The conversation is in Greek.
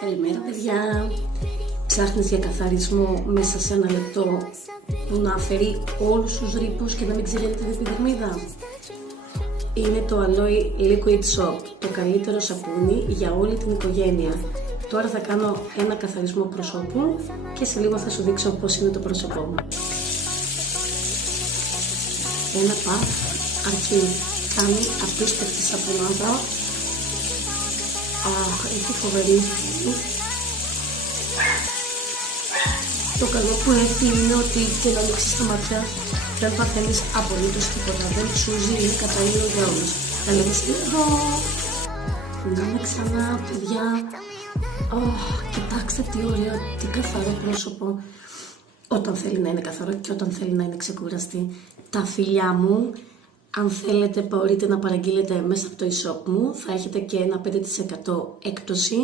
Καλημέρα παιδιά. Ψάχνεις για καθαρισμό μέσα σε ένα λεπτό που να αφαιρεί όλους τους ρήπους και να μην ξηραίνει την επιδερμίδα? Είναι το Aloe Liquid Soap, το καλύτερο σαπούνι για όλη την οικογένεια. Τώρα θα κάνω ένα καθαρισμό προσώπου και σε λίγο θα σου δείξω πώς είναι το πρόσωπό μου. Ένα παφ αρκεί, κάνει απίστευτη σαπουνάδα. Έχει φοβερή. Το καλό που έχει είναι ότι και να ανοίξεις τα μάτια δεν παθαίνεις απολύτως τίποτα, δεν τσούζει, είναι κατάλληλο για όλους. Θα λέμε εδώ. Να είναι ξανά παιδιά. Κοιτάξτε τι ωραίο, τι καθαρό πρόσωπο. Όταν θέλει να είναι καθαρό και όταν θέλει να είναι ξεκουραστή. Τα φιλιά μου, αν θέλετε μπορείτε να παραγγείλετε μέσα από το e-shop μου, θα έχετε και ένα 5% έκπτωση.